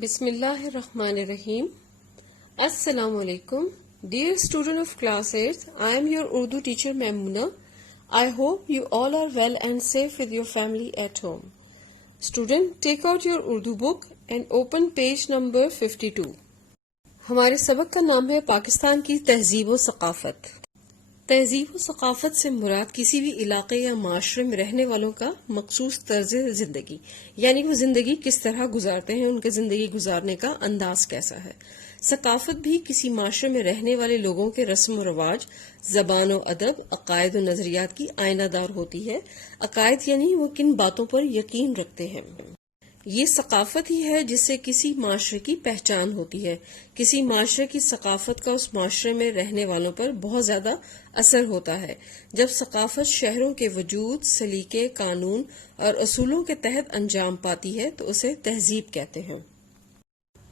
بسم اللہ الرحمن الرحیم. السلام علیکم. Dear student of class 8, I am your Urdu teacher Maimuna. I hope you all are well and safe with your family at home. Student, take out your Urdu book and open page number 52. ہمارے سبق کا نام ہے پاکستان کی تہذیب و ثقافت. تہذیب و ثقافت سے مراد کسی بھی علاقے یا معاشرے میں رہنے والوں کا مخصوص طرز زندگی، یعنی وہ زندگی کس طرح گزارتے ہیں، ان کے زندگی گزارنے کا انداز کیسا ہے. ثقافت بھی کسی معاشرے میں رہنے والے لوگوں کے رسم و رواج، زبان و ادب، عقائد و نظریات کی آئینہ دار ہوتی ہے. عقائد یعنی وہ کن باتوں پر یقین رکھتے ہیں. یہ ثقافت ہی ہے جس سے کسی معاشرے کی پہچان ہوتی ہے. کسی معاشرے کی ثقافت کا اس معاشرے میں رہنے والوں پر بہت زیادہ اثر ہوتا ہے. جب ثقافت شہروں کے وجود، سلیقے، قانون اور اصولوں کے تحت انجام پاتی ہے تو اسے تہذیب کہتے ہیں.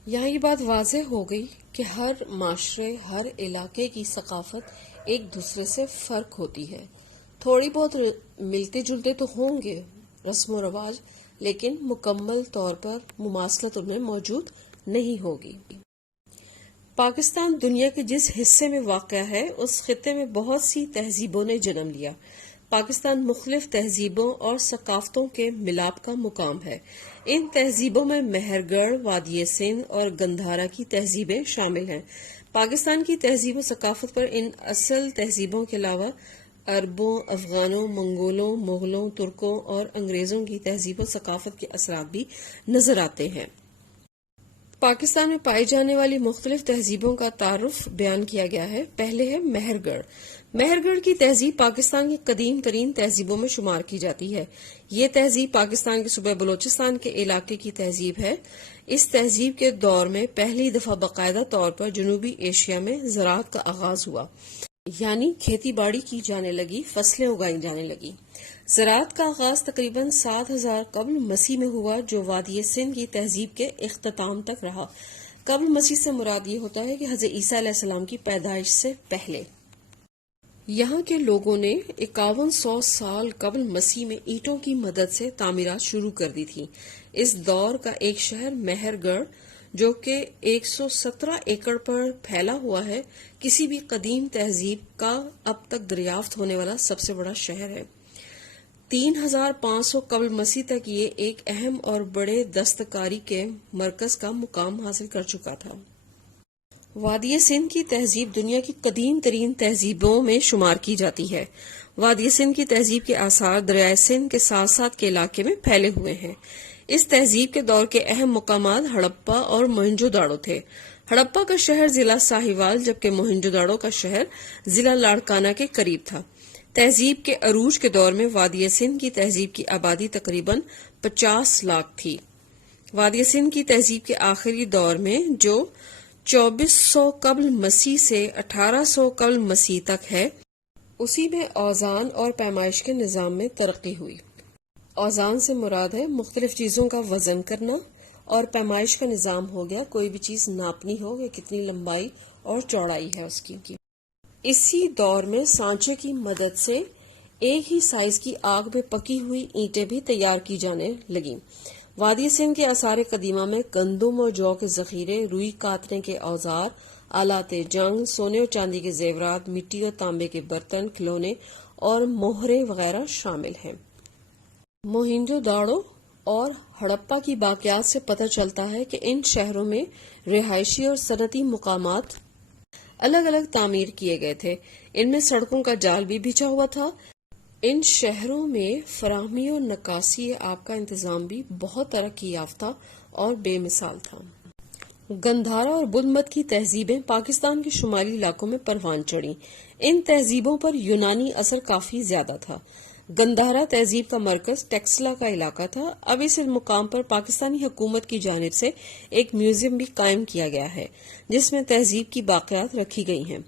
یہاں یہ بات واضح ہو گئی کہ ہر معاشرے، ہر علاقے کی ثقافت ایک دوسرے سے فرق ہوتی ہے. تھوڑی بہت ملتے جلتے تو ہوں گے رسم و رواج، لیکن مکمل طور پر مماثلت ان میں موجود نہیں ہوگی. پاکستان دنیا کے جس حصے میں واقع ہے اس خطے میں بہت سی تہذیبوں نے جنم لیا. پاکستان مختلف تہذیبوں اور ثقافتوں کے ملاپ کا مقام ہے. ان تہذیبوں میں مہر گڑھ، وادی سندھ اور گندھارا کی تہذیبیں شامل ہیں. پاکستان کی تہذیب و ثقافت پر ان اصل تہذیبوں کے علاوہ عربوں، افغانوں، منگولوں، مغلوں، ترکوں اور انگریزوں کی تہذیب و ثقافت کے اثرات بھی نظر آتے ہیں. پاکستان میں پائی جانے والی مختلف تہذیبوں کا تعارف بیان کیا گیا ہے. پہلے ہے مہر گڑھ. مہر گڑھ کی تہذیب پاکستان کی قدیم ترین تہذیبوں میں شمار کی جاتی ہے. یہ تہذیب پاکستان کے صوبہ بلوچستان کے علاقے کی تہذیب ہے. اس تہذیب کے دور میں پہلی دفعہ باقاعدہ طور پر جنوبی ایشیا میں زراعت کا آغاز ہوا، یعنی کھیتی باڑی کی جانے لگی، فصلیں اگائی جانے لگی. زراعت کا آغاز تقریباً 7000 قبل مسیح میں ہوا، جو وادی سندھ کی تہذیب کے اختتام تک رہا. قبل مسیح سے مراد یہ ہوتا ہے کہ حضرت عیسیٰ علیہ السلام کی پیدائش سے پہلے. یہاں کے لوگوں نے 5100 سال قبل مسیح میں اینٹوں کی مدد سے تعمیرات شروع کر دی تھی. اس دور کا ایک شہر مہر گڑھ، جو کہ 117 ایکڑ پر پھیلا ہوا ہے، کسی بھی قدیم تہذیب کا اب تک دریافت ہونے والا سب سے بڑا شہر ہے. 3500 قبل مسیح تک یہ ایک اہم اور بڑے دستکاری کے مرکز کا مقام حاصل کر چکا تھا. وادی سندھ کی تہذیب دنیا کی قدیم ترین تہذیبوں میں شمار کی جاتی ہے. وادی سندھ کی تہذیب کے آثار دریائے سندھ کے ساتھ ساتھ کے علاقے میں پھیلے ہوئے ہیں. اس تہذیب کے دور کے اہم مقامات ہڑپا اور موہنجو داڑو تھے. ہڑپا کا شہر ضلع ساہیوال، جبکہ موہنجو داڑو کا شہر ضلع لاڑکانہ کے قریب تھا. تہذیب کے عروج کے دور میں وادی سندھ کی تہذیب کی آبادی تقریباً 50 لاکھ تھی. وادی سندھ کی تہذیب کے آخری دور میں، جو 2400 قبل مسیح سے 1800 قبل مسیح تک ہے، اسی میں اوزان اور پیمائش کے نظام میں ترقی ہوئی. اوزان سے مراد ہے مختلف چیزوں کا وزن کرنا، اور پیمائش کا نظام ہو گیا کوئی بھی چیز ناپنی ہو کہ کتنی لمبائی اور چوڑائی ہے اس کی. اسی دور میں سانچے کی مدد سے ایک ہی سائز کی آگ میں پکی ہوئی اینٹیں بھی تیار کی جانے لگیں. وادی سندھ کے آثار قدیمہ میں گندم اور جو کے ذخیرے، روئی کاتنے کے اوزار، آلات جنگ، سونے اور چاندی کے زیورات، مٹی اور تانبے کے برتن، کھلونے اور مہرے وغیرہ شامل ہیں. موہنجو داڑو اور ہڑپا کی باقیات سے پتہ چلتا ہے کہ ان شہروں میں رہائشی اور صنعتی مقامات الگ الگ تعمیر کیے گئے تھے. ان میں سڑکوں کا جال بھی بچھا ہوا تھا. ان شہروں میں فراہمی اور نکاسی آب کا انتظام بھی بہت ترقی یافتہ اور بے مثال تھا. گندھارا اور بدھ مت کی تہذیبیں پاکستان کے شمالی علاقوں میں پروان چڑھیں. ان تہذیبوں پر یونانی اثر کافی زیادہ تھا. گندھارا تہذیب کا مرکز ٹیکسلا کا علاقہ تھا. اب اس مقام پر پاکستانی حکومت کی جانب سے ایک میوزیم بھی قائم کیا گیا ہے جس میں تہذیب کی باقیات رکھی گئی ہیں.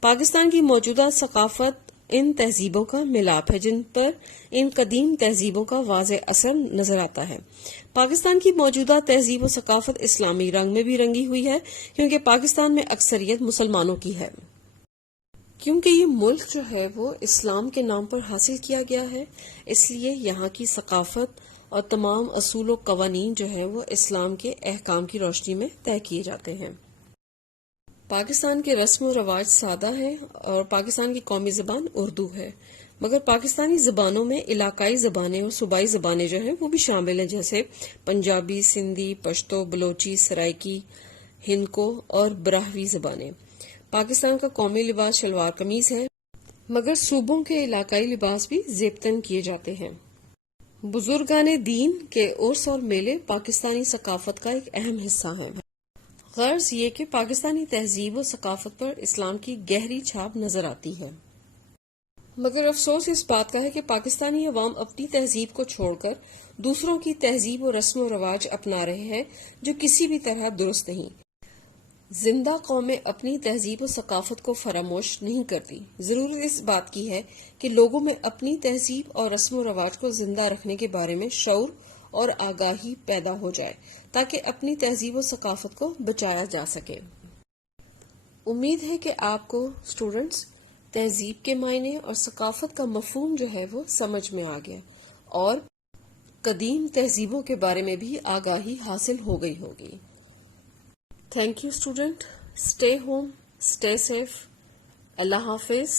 پاکستان کی موجودہ ثقافت ان تہذیبوں کا ملاپ ہے جن پر ان قدیم تہذیبوں کا واضح اثر نظر آتا ہے. پاکستان کی موجودہ تہذیب و ثقافت اسلامی رنگ میں بھی رنگی ہوئی ہے، کیونکہ پاکستان میں اکثریت مسلمانوں کی ہے. کیونکہ یہ ملک جو ہے وہ اسلام کے نام پر حاصل کیا گیا ہے، اس لیے یہاں کی ثقافت اور تمام اصول و قوانین جو ہیں وہ اسلام کے احکام کی روشنی میں طے کیے جاتے ہیں۔ پاکستان کے رسم و رواج سادہ ہے اور پاکستان کی قومی زبان اردو ہے، مگر پاکستانی زبانوں میں علاقائی زبانیں اور صوبائی زبانیں جو ہیں وہ بھی شامل ہیں، جیسے پنجابی، سندھی، پشتو، بلوچی، سرائکی، ہندکو اور براہوی زبانیں۔ پاکستان کا قومی لباس شلوار قمیض ہے، مگر صوبوں کے علاقائی لباس بھی زیبتن کیے جاتے ہیں۔ بزرگان دین کے عرس اور میلے پاکستانی ثقافت کا ایک اہم حصہ ہیں۔ غرض یہ کہ پاکستانی تہذیب و ثقافت پر اسلام کی گہری چھاپ نظر آتی ہے، مگر افسوس اس بات کا ہے کہ پاکستانی عوام اپنی تہذیب کو چھوڑ کر دوسروں کی تہذیب و رسم و رواج اپنا رہے ہیں جو کسی بھی طرح درست نہیں۔ زندہ قومیں اپنی تہذیب و ثقافت کو فراموش نہیں کرتی۔ ضرورت اس بات کی ہے کہ لوگوں میں اپنی تہذیب اور رسم و رواج کو زندہ رکھنے کے بارے میں شعور اور آگاہی پیدا ہو جائے تاکہ اپنی تہذیب و ثقافت کو بچایا جا سکے۔ امید ہے کہ آپ کو اسٹوڈنٹس تہذیب کے معنی اور ثقافت کا مفہوم جو ہے وہ سمجھ میں آ گیا اور قدیم تہذیبوں کے بارے میں بھی آگاہی حاصل ہو گئی ہوگی۔ Thank you student, stay home, stay safe, اللہ حافظ۔